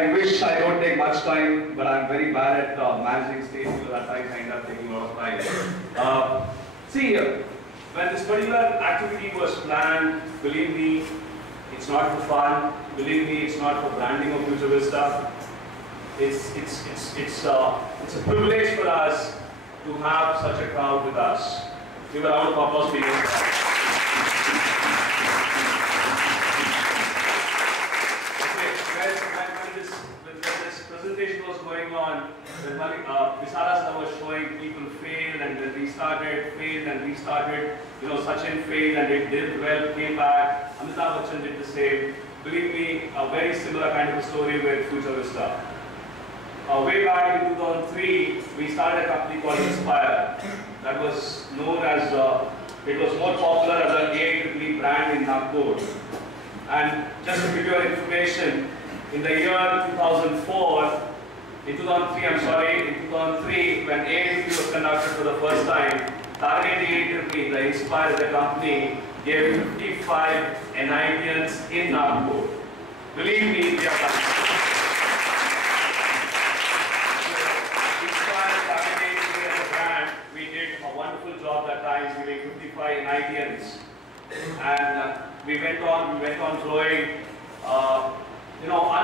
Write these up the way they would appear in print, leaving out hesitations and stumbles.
I wish I don't take much time, but I'm very bad at managing stage because at times I end up taking a lot of time. When this particular activity was planned, believe me, it's not for fun. Believe me, it's not for branding of Future Vista. It's a privilege for us to have such a crowd with us. Give a round of applause for you. Presentation was going on, when Visara's was showing people failed and then restarted, failed and restarted. You know, Sachin failed and it did well, came back. Amitabh Bachchan did the same. Believe me, a very similar kind of a story with Future Vista. Way back in 2003, we started a company called Inspire. That was known as, it was more popular as an aieee brand in Nagpur. And just to give you information, in the year 2004, in 2003, when aieee was conducted for the first time, Target aieee, the Inspire the company, gave 55 IITians in Nagpur. Believe me, we are lucky. Inspire Target aieee as a brand, we did a wonderful job that time, giving 55 IITians. And we went on growing.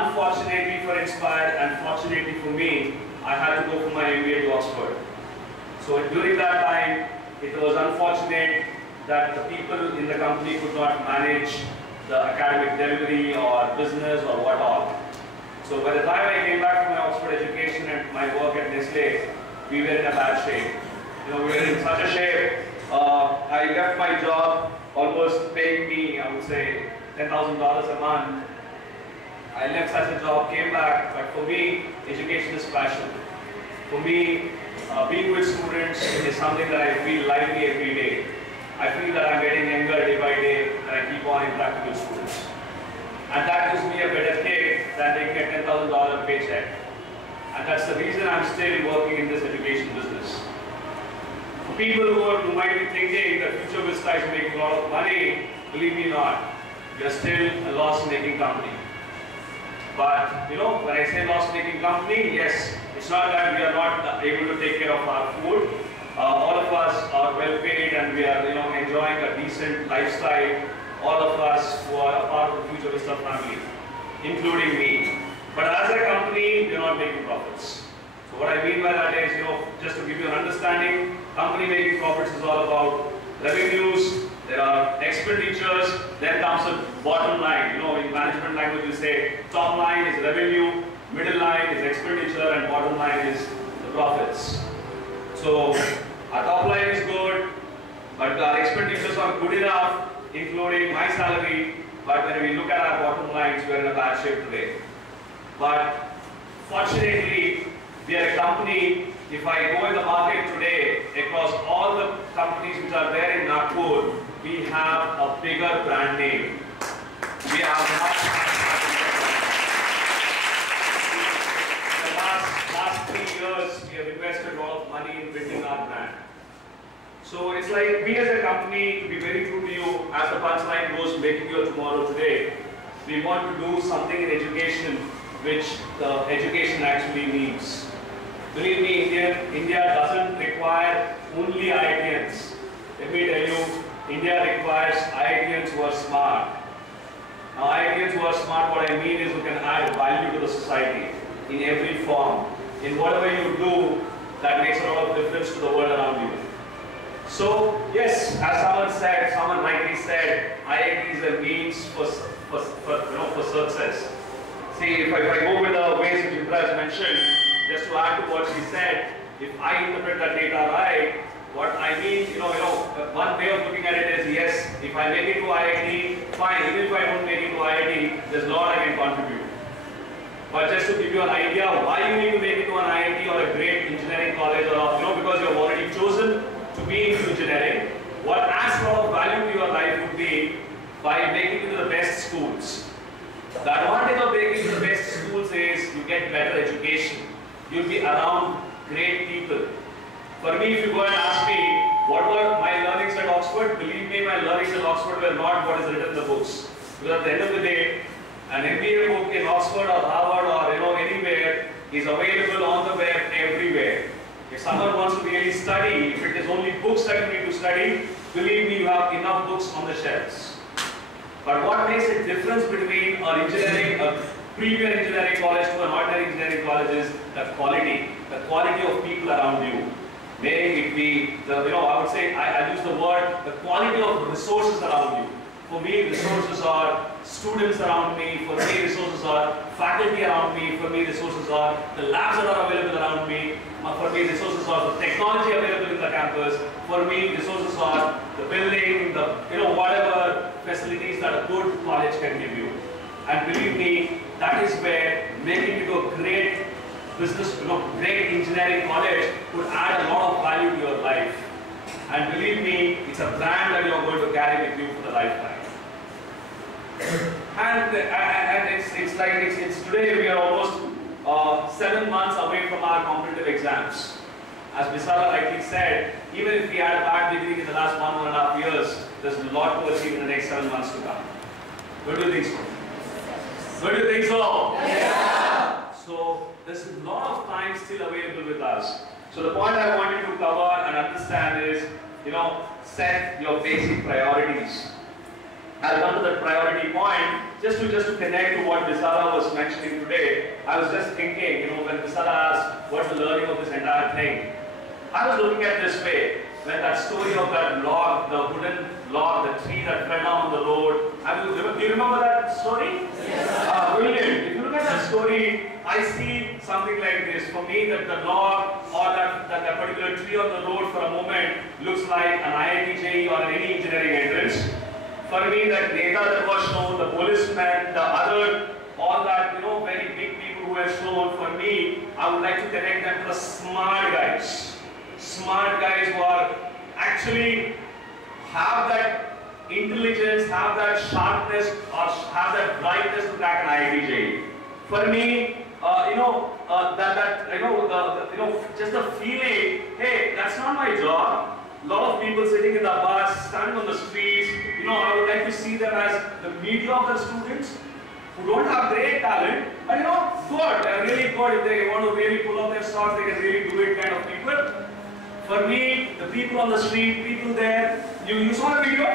Unfortunately for Inspire and fortunately for me, I had to go for my MBA to Oxford. So during that time, it was unfortunate that the people in the company could not manage the academic delivery or business or what all. So by the time I came back from my Oxford education and my work at Nestle, we were in a bad shape. We were in such a shape. I left my job almost paying me, I would say, $10,000 a month. I left such a job, came back, but for me, education is passion. For me, being with students is something that I feel lively every day. I feel that I'm getting younger day by day, and I keep on interacting with students. And that gives me a better kick than taking a $10,000 paycheck. And that's the reason I'm still working in this education business. For people who might be thinking that Future Vista is making a lot of money, believe me not, we are still a loss-making company. But when I say loss-making company, yes, it's not that we are not able to take care of our food. All of us are well paid and we are enjoying a decent lifestyle. All of us who are a part of the Future Vista family, including me. But as a company, we are not making profits. So what I mean by that is, just to give you an understanding, company making profits is all about revenues. There are expenditures, then comes the bottom line. In management language, we say top line is revenue, middle line is expenditure, and bottom line is the profits. So our top line is good, but our expenditures are good enough, including my salary. But when we look at our bottom lines, we are in a bad shape today. But fortunately, we are a company. If I go in the market today, across all the companies which are there in Nagpur, we have a bigger brand name. We have the last 3 years, we have invested a lot of money in building our brand. So it's like we as a company, to be very true to you, as the punchline goes, making your tomorrow today, we want to do something in education which the education actually needs. Believe me, India doesn't require only IITians. Let me tell you, India requires IITians who are smart. Now, IITians who are smart, what I mean is who can add value to the society in every form. In whatever you do, that makes a lot of difference to the world around you. So, yes, as someone rightly said, IIT is a means for success. See, if I go with the ways which Imra mentioned, just to add to what she said, if I interpret that data right, what I mean, one way of looking at it is, yes, if I make it to IIT, fine. Even if I don't make it to IIT, there's a lot I can contribute. But just to give you an idea, why you need to make it to an IIT or a great engineering college, or because you have already chosen to be into engineering, what adds a lot of value to your life would be by making it to the best schools. The advantage of making it to the best schools is you get better education. You'll be around great people. For me, if you go and ask me, what were my learnings at Oxford? Believe me, my learnings at Oxford were not what is written in the books. Because at the end of the day, an MBA book in Oxford or Harvard or is available on the web everywhere. If someone wants to really study, if it is only books that you need to study, believe me, you have enough books on the shelves. But what makes a difference between a premier engineering college to an ordinary engineering college is the quality of people around you. May it be, I would say, I use the word, the quality of resources around you. For me, resources are students around me. For me, resources are faculty around me. For me, resources are the labs that are available around me. For me, resources are the technology available in the campus. For me, resources are the building, whatever facilities that a good college can give you. And believe me, that is where making it a great business, great engineering college would add a lot of value to your life. And believe me, it's a brand that you're going to carry with you for the lifetime. And it's today we are almost 7 months away from our competitive exams. As Visala rightly said, even if we had a bad beginning in the last 1.5 years, there's a lot to achieve in the next 7 months to come. What do you think so? What do you think so? Yeah! So there's a lot of time still available with us. So the point I want you to cover and understand is, set your basic priorities. I'll come to that priority point. Just to connect to what Visala was mentioning today, I was just thinking, when Visala asked, what's the learning of this entire thing? I was looking at this way, when that story of that log, the wooden log, the tree that fell down on the road. Do you remember that story? Yes. Brilliant. If you look at that story, I see something like this. For me, that the log or that particular tree on the road for a moment looks like an IIT or any engineering entrance. For me, that data that was shown, the policeman, the other, all that, very big people who were shown, for me, I would like to connect them to the smart guys. Smart guys who are actually have that intelligence, have that sharpness, or have that brightness to crack an IIT. For me, just the feeling, hey, that's not my job. A lot of people sitting in the bus, standing on the streets, I would like to see them as the mediocre students who don't have great talent, but good, they're really good. If they want to really pull up their socks, they can really do it kind of people. For me, the people on the street, people there, you saw the video?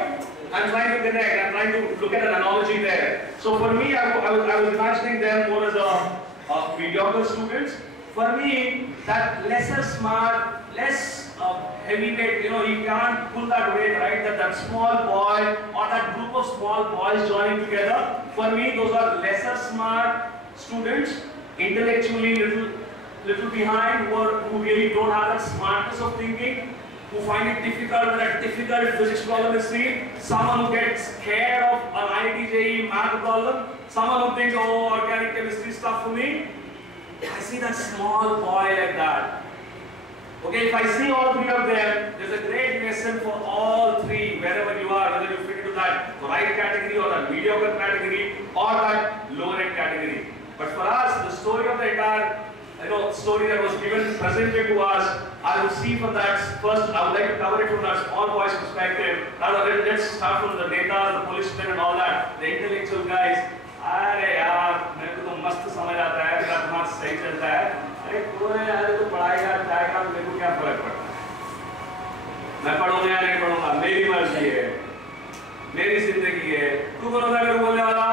I'm trying to connect, I'm trying to look at an analogy there. So for me, I was imagining them more as a mediocre students. For me, that lesser smart, less heavyweight, he can't pull that weight, right? That small boy or that group of small boys joining together. For me, those are lesser smart students, intellectually little behind, who really don't have that smartness of thinking, who find it difficult when a difficult physics problem is seen, someone who gets scared of an IIT math problem, someone who thinks, oh, organic chemistry stuff for me. I see that small boy like that. Okay, if I see all three of them, there's a great lesson for all three, wherever you are, whether you fit into that right category or that mediocre category or that lower end category. But for us, the story of the entire story that was presented to us, I will see from that first, I would like to cover it from that small boy's perspective. Let's start from the data, the policemen and all that, the intellectual guys. अरे यार मेरे को तो मस्त समझ आता है, मेरा दिमाग सही चलता है, अरे तो पढ़ाएगा जाएगा मेरे को क्या फर्क पड़ता है, मैं पढ़ूंगा या नहीं पढ़ूंगा, मेरी मर्जी है, मेरी जिंदगी है, तू कौन सा मेरे को बोलने वाला?